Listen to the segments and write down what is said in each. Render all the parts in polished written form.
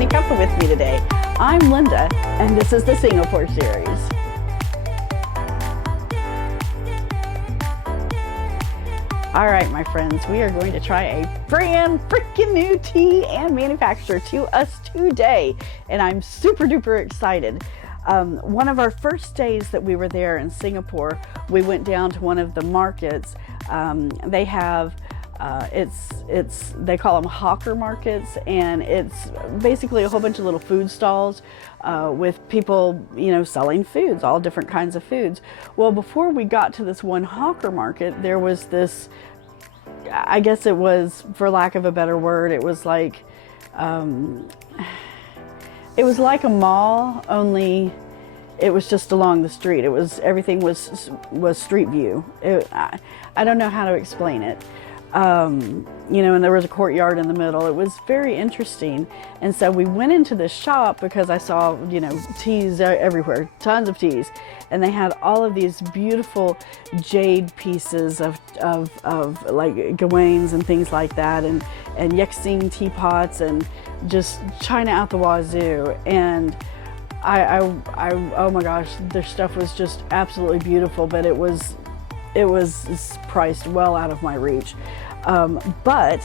Skinny Cuppa with me today. I'm Linda, and this is the Singapore series. All right, my friends, we are going to try a brand freaking new tea and manufacturer to us today, and I'm super duper excited. One of our first days that we were there in Singapore, we went down to one of the markets. They have they call them hawker markets, and it's basically a whole bunch of little food stalls with people, selling foods, all different kinds of foods. Well, before we got to this one hawker market, there was this, I guess it was, for lack of a better word, it was like a mall, only it was just along the street. Everything was street view. I don't know how to explain it. And there was a courtyard in the middle. It was very interesting. And so we went into this shop because I saw, teas everywhere, tons of teas. And they had all of these beautiful jade pieces of like Gawains and things like that, and Yexing teapots, and just china out the wazoo. And I oh my gosh, their stuff was just absolutely beautiful, but it was priced well out of my reach. But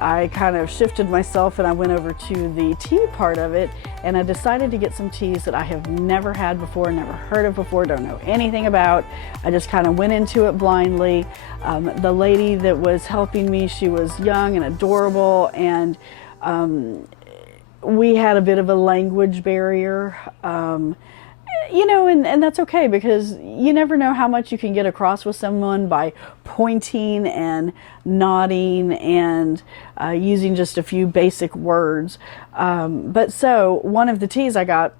I kind of shifted myself and I went over to the tea part of it, and I decided to get some teas that I have never had before, never heard of before, don't know anything about. I just kind of went into it blindly. The lady that was helping me, she was young and adorable, and we had a bit of a language barrier. And that's okay, because you never know how much you can get across with someone by pointing and nodding and using just a few basic words. But so one of the teas I got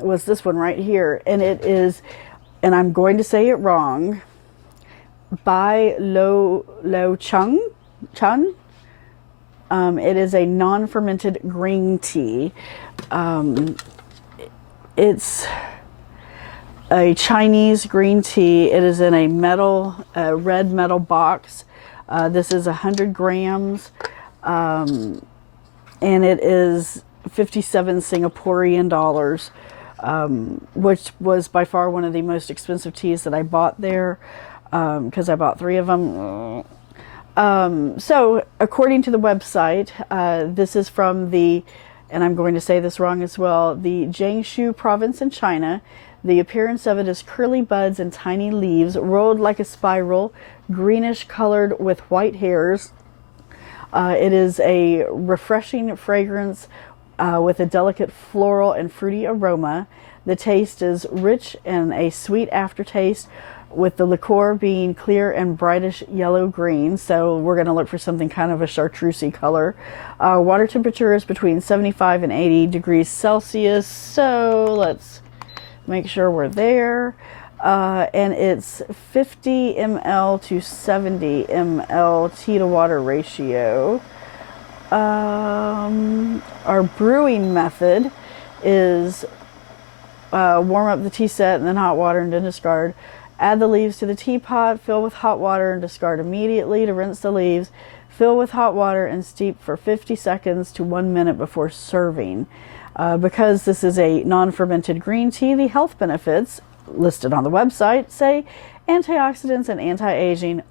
was this one right here, and it is, and I'm going to say it wrong, Bai Lo Chung. It is a non-fermented green tea. It's a Chinese green tea. It is in a red metal box. This is 100 grams, and it is 57 Singaporean dollars, which was by far one of the most expensive teas that I bought there, because I bought 3 of them. So according to the website, this is from and I'm going to say this wrong as well, the Jiangsu province in China. The appearance of it is curly buds and tiny leaves, rolled like a spiral, greenish colored with white hairs. It is a refreshing fragrance with a delicate floral and fruity aroma. The taste is rich and a sweet aftertaste, with the liqueur being clear and brightish yellow-green. So we're going to look for something kind of a chartreusey color. Water temperature is between 75 and 80 degrees Celsius. So let's make sure we're there. And it's 50 ml to 70 ml tea to water ratio. Our brewing method is warm up the tea set and then hot water and then discard. Add the leaves to the teapot, fill with hot water and discard immediately to rinse the leaves. Fill with hot water and steep for 50 seconds to 1 minute before serving. Because this is a non-fermented green tea, the health benefits listed on the website say antioxidants and anti-aging,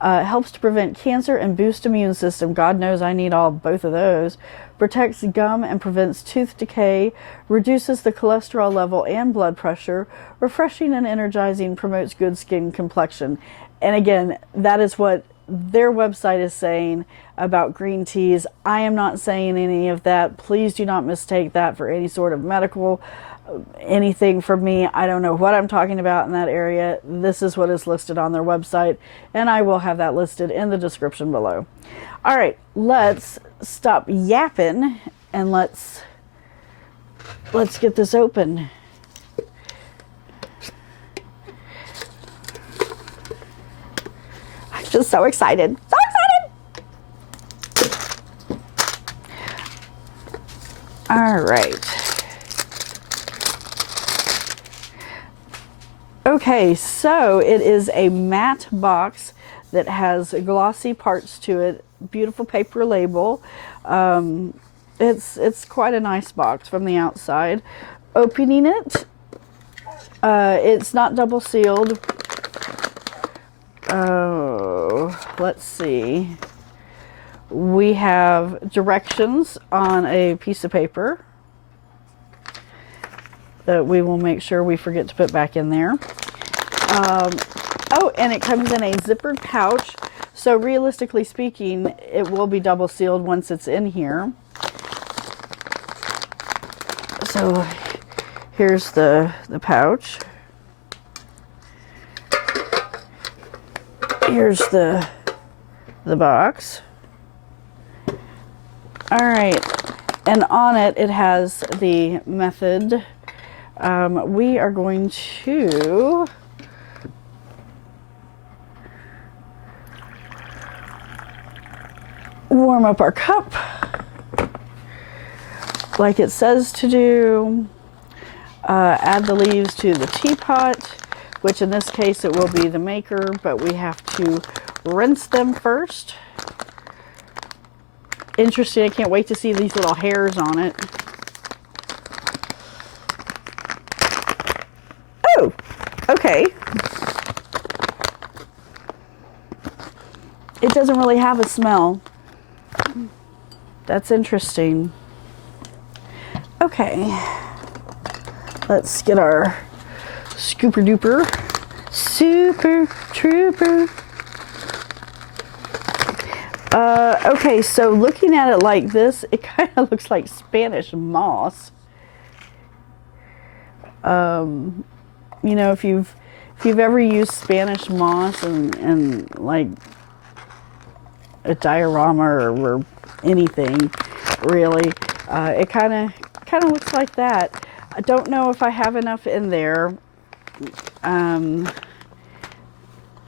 helps to prevent cancer and boost immune system. God knows I need both of those. Protects gum and prevents tooth decay, reduces the cholesterol level and blood pressure, refreshing and energizing, promotes good skin complexion. And again, that is what their website is saying about green teas. I am not saying any of that. Please do not mistake that for any sort of medical anything from me. I don't know what I'm talking about in that area. This is what is listed on their website, and I will have that listed in the description below. All right, let's stop yapping and let's get this open. I'm just so excited. So excited! All right. Okay, so it is a matte box that has glossy parts to it, beautiful paper label. It's quite a nice box from the outside. Opening it, it's not double sealed. Oh, let's see. We have directions on a piece of paper that we will make sure we forget to put back in there. Oh, and it comes in a zippered pouch. So realistically speaking, it will be double sealed once it's in here. So here's the pouch. Here's the box. All right, and on it, it has the method. We are going to warm up our cup like it says to do. Add the leaves to the teapot, which in this case it will be the maker, but we have to rinse them first. Interesting, I can't wait to see these little hairs on it. Oh, okay. It doesn't really have a smell. That's interesting. Okay, let's get our scooper duper super trooper. Okay, so looking at it like this, it kind of looks like Spanish moss. You know, if you've ever used Spanish moss and like a diorama or anything, really, it kind of looks like that. I don't know if I have enough in there,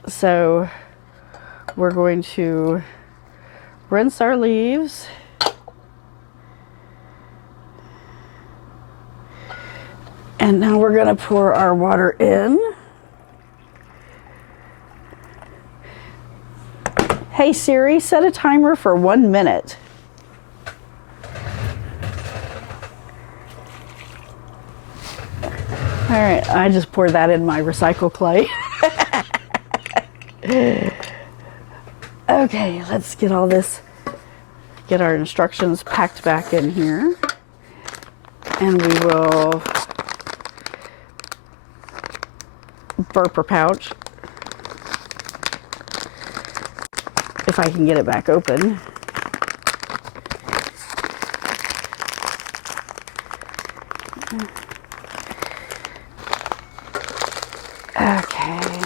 so we're going to rinse our leaves. And now we're going to pour our water in. Hey Siri, set a timer for 1 minute. All right, I just poured that in my recycle clay. Okay, let's get all this, get our instructions packed back in here. And we will burp our pouch. If I can get it back open. Okay.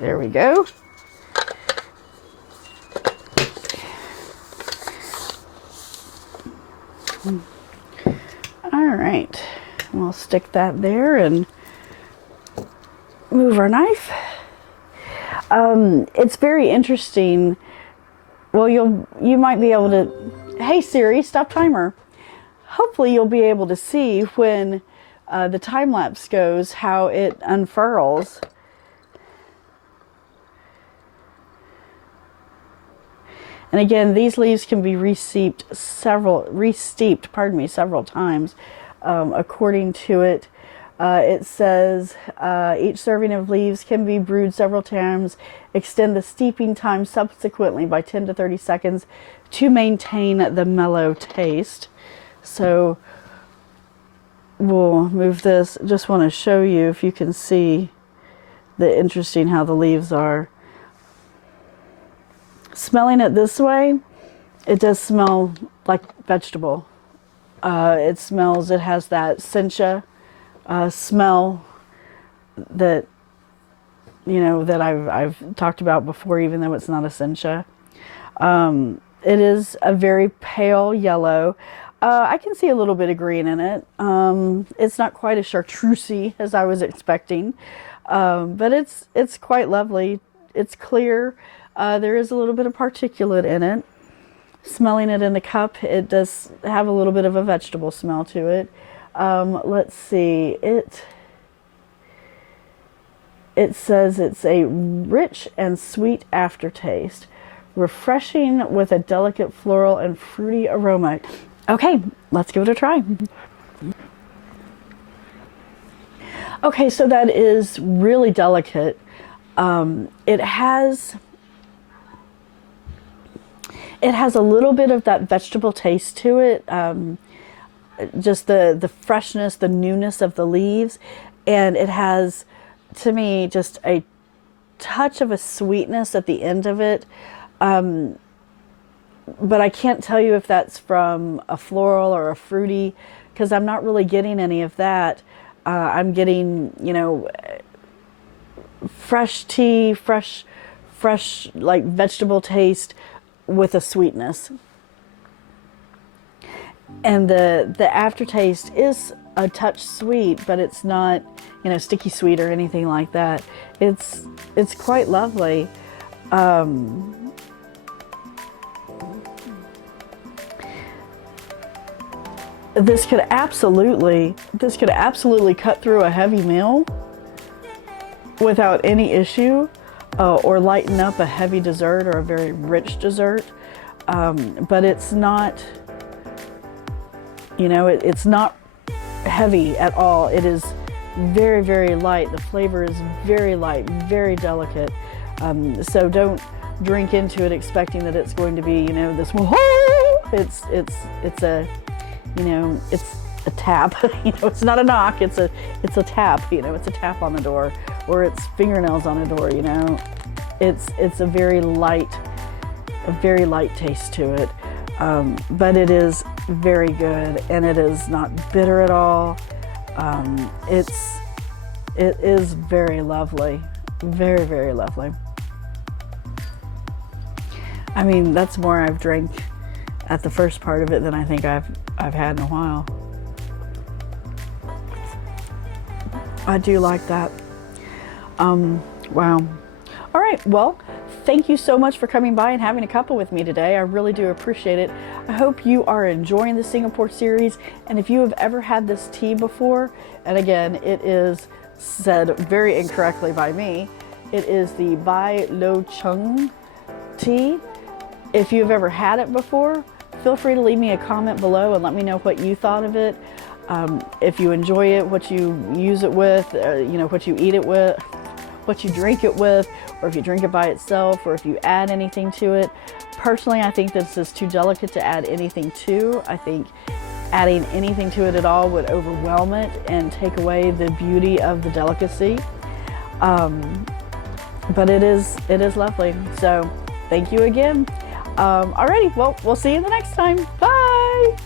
There we go. All right. We'll stick that there and move our knife. It's very interesting. Well, you might be able to, hey Siri, stop timer. Hopefully you'll be able to see when the time lapse goes, how it unfurls. And again, these leaves can be re-steeped several times. According to it, it says each serving of leaves can be brewed several times. Extend the steeping time subsequently by 10 to 30 seconds to maintain the mellow taste. So we'll move this. Just want to show you, if you can see the interesting how the leaves are. Smelling it this way, it does smell like vegetable. It has that sencha smell that, you know, that I've talked about before, even though it's not a sencha. It is a very pale yellow. I can see a little bit of green in it. It's not quite as chartreusey as I was expecting, but it's quite lovely. It's clear. There is a little bit of particulate in it. Smelling it in the cup, it does have a little bit of a vegetable smell to it. Let's see, it says it's a rich and sweet aftertaste. refreshing with a delicate floral and fruity aroma. Okay, let's give it a try. Okay, so that is really delicate. It has a little bit of that vegetable taste to it. Just the freshness, the newness of the leaves, and it has, to me, just a touch of a sweetness at the end of it. But I can't tell you if that's from a floral or a fruity, because I'm not really getting any of that. I'm getting, fresh tea, fresh like vegetable taste with a sweetness. And the aftertaste is a touch sweet, but it's not, sticky sweet or anything like that. It's quite lovely. This could absolutely cut through a heavy meal without any issue, or lighten up a heavy dessert or a very rich dessert. But it's not, it's not heavy at all. It is very, very light. The flavor is very light, very delicate. So don't drink into it expecting that it's going to be, this, it's a, it's a tap. It's not a knock, it's a tap. It's a tap on the door, or it's fingernails on a door. It's a very light taste to it. But it is very good, and it is not bitter at all. It is very lovely, very, very lovely. I mean, that's more I've drank at the first part of it than I think I've had in a while. I do like that. Wow. All right, well, thank you so much for coming by and having a cuppa with me today. I really do appreciate it. I hope you are enjoying the Singapore series, and if you have ever had this tea before, and again, it is said very incorrectly by me, it is the Bai Lo Chung tea. If you've ever had it before, feel free to leave me a comment below and let me know what you thought of it. If you enjoy it, what you use it with, what you eat it with, what you drink it with, or if you drink it by itself, or if you add anything to it. Personally, I think this is too delicate to add anything to. I think adding anything to it at all would overwhelm it and take away the beauty of the delicacy. But it is lovely. So thank you again. Alrighty, well, we'll see you the next time. Bye!